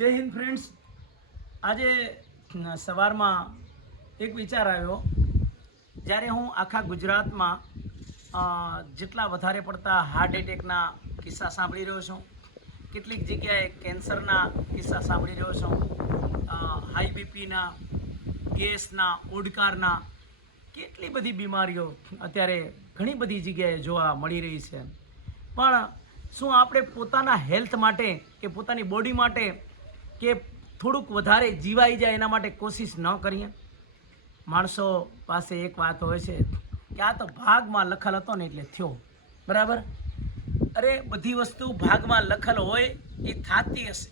જય હિન્દ ફ્રેન્ડ્સ। આજે સવારમાં એક વિચાર આવ્યો, જ્યારે હું આખા ગુજરાતમાં જેટલા વધારે પડતા હાર્ટ એટેકના કિસ્સા સાંભળી રહ્યો છું, કેટલીક જગ્યાએ કેન્સરના કિસ્સા સાંભળી રહ્યો છું, હાઈ બીપીના, ગેસના, ઓડકારના, કેટલી બધી બીમારીઓ અત્યારે ઘણી બધી જગ્યાએ જોવા મળી રહી છે। પણ શું આપણે પોતાના હેલ્થ માટે કે પોતાની બોડી માટે કે થોડુંક વધારે જીવાઈ જાય એના માટે કોશિશ ન કરીએ? માણસો પાસે એક વાત હોય છે કે આ તો ભાગમાં લખેલ હતો ને એટલે થયો, બરાબર? અરે બધી વસ્તુ ભાગમાં લખેલ હોય એ થતી હશે,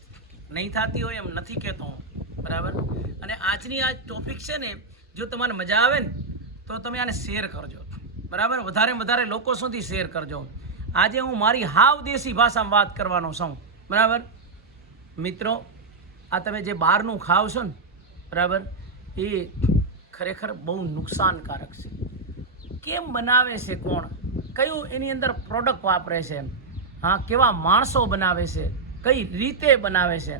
નહીં થતી હોય એમ નથી કહેતો હું, બરાબર? અને આજની આ ટોપિક છે ને, જો તમારે મજા આવે ને તો તમે આને શેર કરજો, બરાબર? વધારે લોકો સુધી શેર કરજો। આજે હું મારી હાવ દેશી ભાષામાં વાત કરવાનો છું, બરાબર? મિત્રો, આ તમે જે બહારનું ખાવ છો ને, બરાબર, એ ખરેખર બહુ નુકસાનકારક છે। કેમ બનાવે છે કોણ, કયું એની અંદર પ્રોડક્ટ વાપરે છે, હા, કેવા માણસો બનાવે છે, કઈ રીતે બનાવે છે,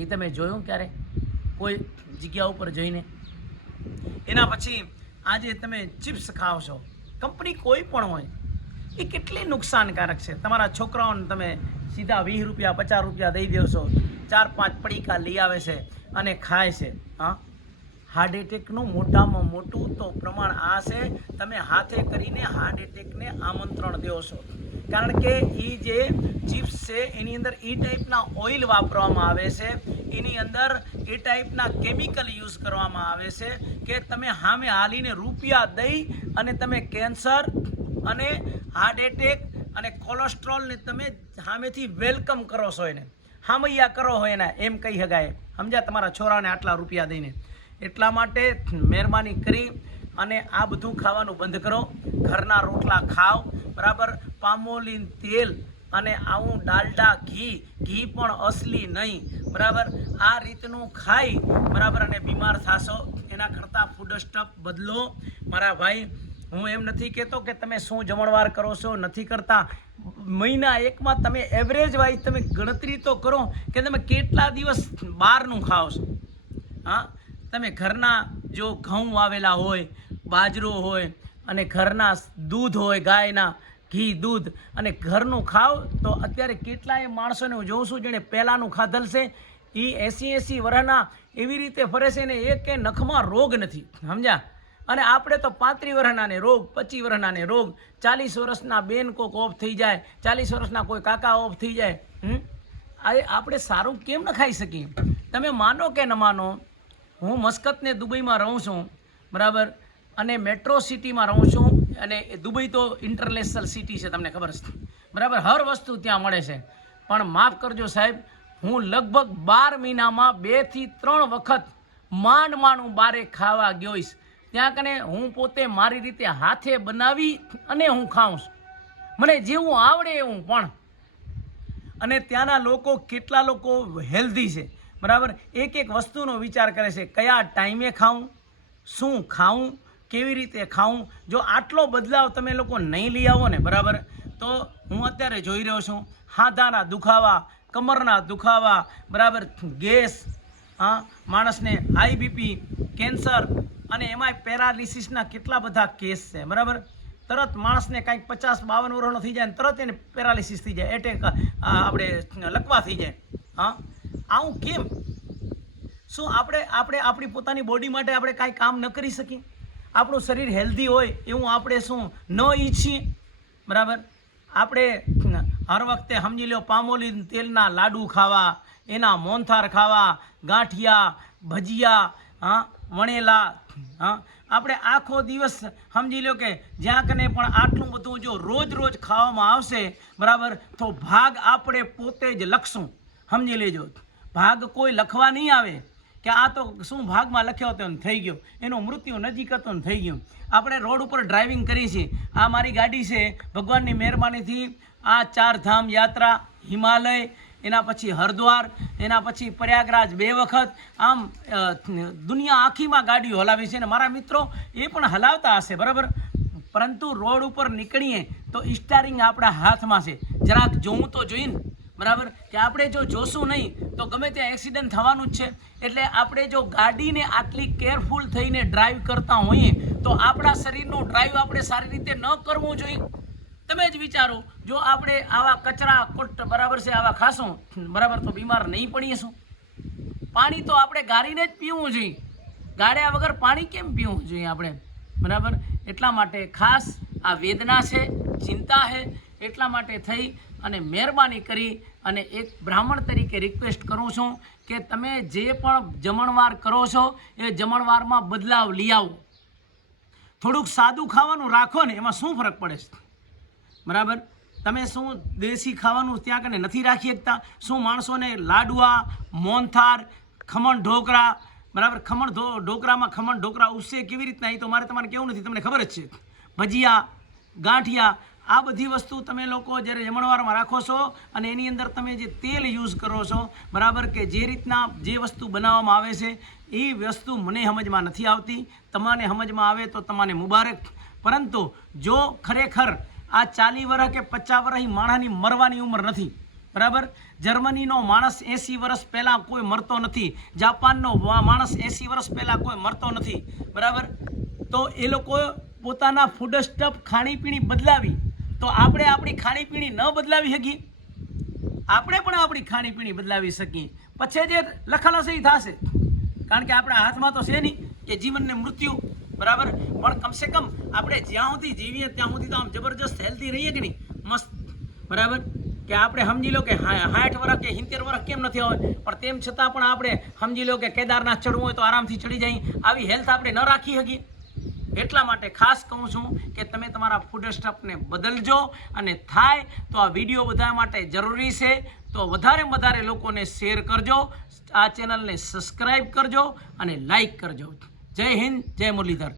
એ તમે જોયું ક્યારે કોઈ જગ્યા ઉપર જઈને? એના પછી આજે તમે ચિપ્સ ખાવ છો, કંપની કોઈ પણ હોય, એ કેટલી નુકસાનકારક છે। તમારા છોકરાઓને તમે સીધા 20 રૂપિયા 50 રૂપિયા દઈ દો છો, 4-5 પડીકા લઈ આવે છે અને ખાય છે। હા, હાર્ટ એટેકનું મોટામાં મોટું તો પ્રમાણ આ છે, તમે હાથે કરીને હાર્ટ એટેકને આમંત્રણ દો છો, કારણ કે એ જે ચિપ્સ છે એની અંદર એ ટાઈપના ઓઇલ વાપરવામાં આવે છે, એની અંદર એ ટાઈપના કેમિકલ યુઝ કરવામાં આવે છે કે તમે સામે હાલીને રૂપિયા દઈ અને તમે કેન્સર અને હાર્ટ એટેક અને કોલેસ્ટ્રોલને તમે સામેથી વેલકમ કરો છો, એને હામૈયા કરો હોય એના, એમ કહી શકાય, સમજ્યા? તમારા છોરાને આટલા રૂપિયા દઈને। એટલા માટે મહેરબાની કરી અને આ બધું ખાવાનું બંધ કરો, ઘરના રોટલા ખાઓ, બરાબર? પામોલીન તેલ અને આવું ડાલડા ઘી પણ અસલી નહીં, બરાબર? આ રીતનું ખાઈ, બરાબર, અને બીમાર થશો એના કરતાં ફૂડ સ્ટફ બદલો મારા ભાઈ। હું એમ નથી કહેતો કે તમે શું જમણવાર કરો છો, નથી કરતા। મહિના એકમાં તમે એવરેજ વાઇઝ તમે ગણતરી તો કરો કે તમે કેટલા દિવસ બહારનું ખાઓ છો। હા, તમે ઘરના જો ઘઉં વાવેલા હોય, બાજરો હોય અને ઘરના દૂધ હોય, ગાયના ઘી દૂધ, અને ઘરનું ખાવ તો અત્યારે કેટલાય માણસોને હું જોઉં છું જેણે પહેલાંનું ખાધલ છે, એ 80 વર્ષના એવી રીતે ફરે છે ને એ કે નખમાં રોગ નથી, સમજ્યા? અને આપણે તો 35 વર્ષનાને રોગ, 25 વર્ષનાને રોગ, 40 વર્ષના બેન કોક ઓફ થઈ જાય, 40 વર્ષના કોઈ કાકા ઓફ થઈ જાય। આપણે સારું કેમ ન ખાઈ શકીએ? તમે માનો કે ન માનો, હું મસ્કત ને દુબઈમાં રહું છું, બરાબર, અને મેટ્રો સિટીમાં રહું છું, અને દુબઈ તો ઇન્ટરનેશનલ સિટી છે, તમને ખબર છે, બરાબર? હર વસ્તુ ત્યાં મળે છે। પણ માફ કરજો સાહેબ, હું લગભગ 12 મહિનામાં 2 થી 3 વખત માંડ હું બારે ખાવા ગયોઈશ। ત્યાં કને હું પોતે મારી રીતે હાથે બનાવી અને હું ખાઉં છું, મને જેવું આવડે એવું। પણ અને ત્યાંના લોકો, કેટલા લોકો હેલ્ધી છે, બરાબર? એક વસ્તુનો વિચાર કરે છે, કયા ટાઈમે ખાવું, શું ખાવું, કેવી રીતે ખાવું। જો આટલો બદલાવ તમે લોકો નહીં લઈ આવો ને, બરાબર, તો હું અત્યારે જોઈ રહ્યો છું હાથાના દુખાવા, કમરના દુખાવા, બરાબર, ગેસ, હા, માણસને હાઈ બીપી, કેન્સર, અને એમાંય પેરાલિસિસના કેટલા બધા કેસ છે, બરાબર? તરત માણસને કાંઈક 50-52 વર્ષનો થઈ જાય ને તરત એને પેરાલિસિસ થઈ જાય, એટેક આપણે લકવા થઈ જાય। હા, આવું કેમ? શું આપણે આપણી પોતાની બોડી માટે આપણે કાંઈ કામ ન કરી શકીએ? આપણું શરીર હેલ્ધી હોય એવું આપણે શું ન ઈચ્છીએ? બરાબર? આપણે હર વખતે સમજી લો પામોલીન તેલના લાડુ ખાવા, એના મોહનથાળ ખાવા, ગાંઠિયા, ભજીયા, હા, વણેલા, હા, આપણે આખો દિવસ સમજી લો કે જ્યાં કને પણ આટલું બધું જો રોજ ખાવામાં આવશે, બરાબર, તો ભાગ આપણે પોતે જ લખશું, સમજી લેજો। ભાગ કોઈ લખવા નહીં આવે કે આ તો શું ભાગમાં લખ્યો હતો ને થઈ ગયો, એનું મૃત્યુ નજીક હતું ને થઈ ગયું। આપણે રોડ ઉપર ડ્રાઇવિંગ કરીએ છીએ, આ મારી ગાડી છે, ભગવાનની મહેરબાનીથી આ 4 ધામ યાત્રા, હિમાલય, એના પછી હરિદ્વાર, એના પછી પ્રયાગરાજ 2 વખત, આમ દુનિયા આખીમાં ગાડીઓ હલાવી છે, અને મારા મિત્રો એ પણ હલાવતા હશે, બરાબર? પરંતુ રોડ ઉપર નીકળીએ તો સ્ટારિંગ આપણા હાથમાં છે, જરાક જોવું તો જોઈએ ને, બરાબર, કે આપણે જો જોશું નહીં તો ગમે ત્યાં એક્સિડન્ટ થવાનું જ છે. એટલે આપણે જો ગાડીને આટલી કેરફુલ થઈને ડ્રાઈવ કરતા હોઈએ તો આપણા શરીરનું ડ્રાઈવ આપણે સારી રીતે ન કરવું જોઈએ. તમે જ વિચારો, જો આપણે આવા કચરા કોટ બરાબર છે આવા ખાશું બરાબર તો બીમાર નહીં પડીશું. પાણી તો આપણે ગાળીને જ પીવું જોઈએ, ગાળ્યા વગર પાણી કેમ પીવું જોઈએ આપણે, બરાબર. એટલા માટે ખાસ આ વેદના છે, ચિંતા છે, એટલા માટે થઈ અને મહેરબાની કરી અને એક બ્રાહ્મણ તરીકે રિક્વેસ્ટ કરું છું કે તમે જે પણ જમણવાર કરો છો એ જમણવારમાં બદલાવ લઈ આવો. થોડુંક સાદું ખાવાનું રાખો ને, એમાં શું ફરક પડે છે, બરાબર. તમે શું દેશી ખાવાનું ત્યાં કને નથી રાખી શકતા? શું માણસોને લાડવા, મોહનથાળ, ખમણ ઢોકળા, બરાબર, ખમણ ઢોકળામાં ખમણ ઢોકળા ઉપસે કેવી રીતના, એ તો મારે તમારે કેવું નથી, તમને ખબર જ છે. ભજીયા, ગાંઠિયા, આ બધી વસ્તુ તમે લોકો જ્યારે જમણવારમાં રાખો છો અને એની અંદર તમે જે તેલ યુઝ કરો છો, બરાબર, કે જે રીતના જે વસ્તુ બનાવવામાં આવે છે એ વસ્તુ મને સમજમાં નથી આવતી. તમને સમજમાં આવે તો તમને મુબારક. પરંતુ જો ખરેખર આ 40 વર્ષ કે 50 વર્ષ માણસની મરવાની ઉંમર નથી, બરાબર. જર્મનીનો માણસ 80 વર્ષ પહેલાં કોઈ મરતો નથી, જાપાનનો માણસ 80 વર્ષ પહેલાં કોઈ મરતો નથી, બરાબર. તો એ લોકો પોતાના ફૂડ સ્ટફ ખાણીપીણી બદલાવી, તો આપણે આપણી ખાણીપીણી ન બદલાવી શકીએ? આપણે પણ આપણી ખાણીપીણી બદલાવી શકીએ. પછી જે લખાલો છે એ થશે, કારણ કે આપણા હાથમાં તો છે નહીં કે જીવન ને મૃત્યુ, બરાબર. પણ કમસે કમ આપણે જ્યાં સુધી જીવીએ ત્યાં સુધી તો આમ જબરજસ્ત હેલ્ધી રહીએ કે નહીં, મસ્ત, બરાબર. કે આપણે સમજી લો કે 60 વર્ષ કે 70 વર્ષ કેમ નથી આવે, પણ તેમ છતાં પણ આપણે સમજી લો કે કેદારનાથ ચડવું હોય તો આરામથી ચડી જાય. આવી હેલ્થ આપણે ન રાખી શકીએ. એટલા માટે ખાસ કહું છું કે તમે તમારા ફૂડ સ્ટફને બદલજો, અને થાય તો આ વિડીયો બધા માટે જરૂરી છે તો વધારેમાં વધારે લોકોને શેર કરજો, આ ચેનલને સબસ્ક્રાઈબ કરજો અને લાઈક કરજો. જય હિન્દ, જય મુરલીધર.